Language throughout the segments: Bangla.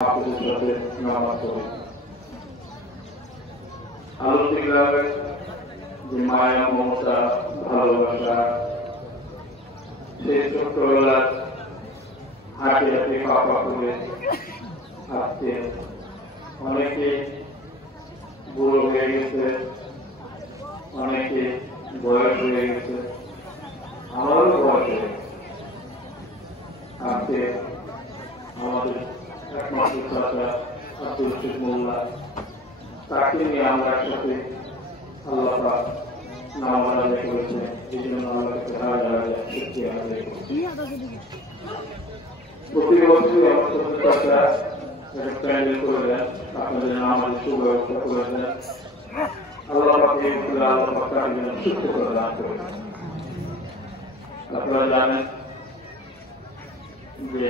আপনাদের সাথে নামাজ পড়ি। আলোচনা গ্রামের যে মায়া মমতা ভালোবাসা, সেই ছোট্টবেলার হাঁটি হাঁটি পাপা করে আজকে অনেকে বুড়ো হয়ে গেছে, অনেকে বয়স হয়ে গেছে, আমারও বয়স হয়ে গেছে। আজকে আমাদের একমাত্র চাচা আব্দুল রশিদ মোল্লা, তাকে নিয়ে আমরা একসাথে আল্লাহ পাক নামাজ আদায় করেছে। এই জন্য আল্লাহকে হাজার হাজার শুকরিয়া আদায় করছি। প্রতি বছরই আমার ছোট চাচা একটা প্যান্ডেল করে দেন, আপনাদের নামাজের সুব্যবস্থা করে দেন। আল্লাহ পাক এই বছর আল্লাহ পাক তার জন্য সুস্থ করে দান করে। আপনারা জানেন যে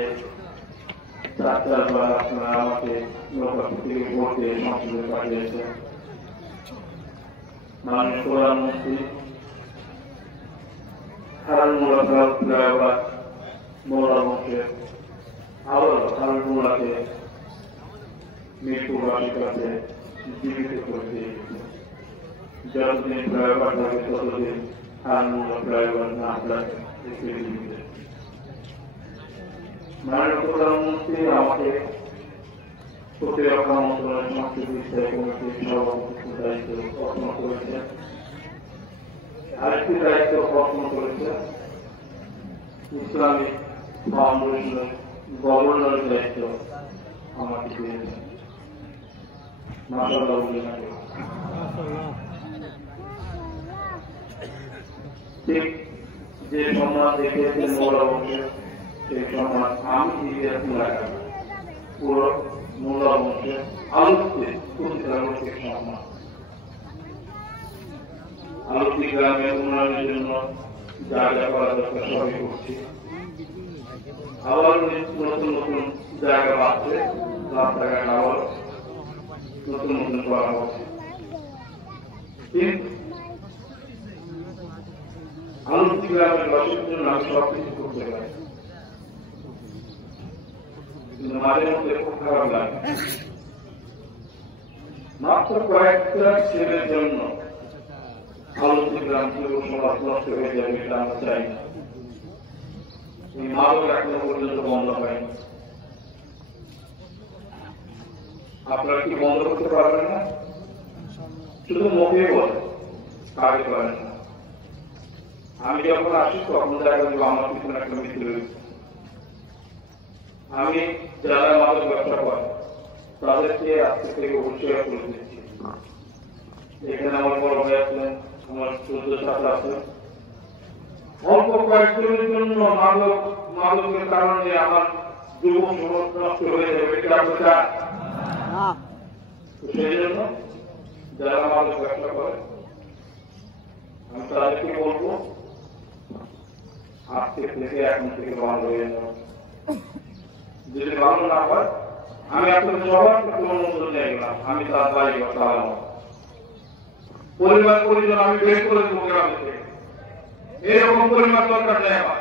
চারবার আপনারা আমাকে নৌকা থেকে ভোট দিয়ে সংসদে পাঠিয়েছেন। মাননীয় প্রধানমন্ত্রী মোল্লা বংশের আবার মোল্লাকে মিরপুরবাসীর কাছে জীবিত করে দিয়েছে। যতদিন ফ্লাইওভার থাকে ততদিন ফ্লাইওভার না থাকে। মাননীয় প্রধানমন্ত্রী আমাকে প্রতিরক্ষা মন্ত্রণালয়ের সংস্কৃতি বিষয় কমিটির সভাপতির দায়িত্ব অর্পণ করেছেন। আরেকটি দায়িত্ব অর্পণ করেছে ইসলামিক ফাউন্ডেশনের গভর্নরের দায়িত্ব আমাকে দিয়েছেন। মাশাআল্লাহ। ঠিক যে সম্মান দেখিয়েছেন মোল্লা বংশের, সেই সম্মান আমি ইতিহাস লাগাই পুরো মোল্লা বংশের আলোচনা প্রতিষ্ঠানকে সম্মান। আলোচনা গ্রামের উন্নয়নের জন্য যা যা করা দরকার সবই করছি। আবার নতুন নতুন জায়গা পাচ্ছে, রাস্তাঘাট আবার নতুন নতুন করা হচ্ছে। কিন্তু আলোচনা গ্রামের বাসের জন্য আমি সবকিছু করতে পারি, কিন্তু মাঝে মধ্যে খুব খারাপ লাগে। মাত্র কয়েকটা ছেলের জন্য আলোচনা গ্রাম যুব সমাজ নষ্ট হয়ে যাবে, এটা আমরা চাই না। এই মাদক এখনো পর্যন্ত বন্ধ হয়নি। আপনারা কি বন্ধ করতে পারবেন না? শুধু মুখে বলে, কাজে করেন না। আমি যখন আসি তখন দেখা যাবে আমার পিছনে একটা মিছিল রয়েছে। আমি যারা মাদক ব্যবসা করে তাদেরকে আজকে থেকে অবশ্যই করে দিচ্ছি। এখানে আমার বড় ভাই আছেন, আমার ছোট চাচা আছে। অল্প কয়েকজনের জন্য মাদকের কারণে আমার যুব সমাজ নষ্ট হয়ে যাবে, এটা আমরা চাই। সেই জন্য যারা মাদক ব্যবসা করে আমি তাদেরকে বলবো আজকে থেকে এখন থেকে ভালো হয়ে যাবে। যদি ভালো না হয় আমি আপনাদের সবার অনুমোদন নিয়ে গেলাম, আমি তার বাড়ি চালাবো। পরিবার পরিজন আমি বের করে দেবো গ্রাম থেকে। এরকম পরিবার দরকার নেই আমার।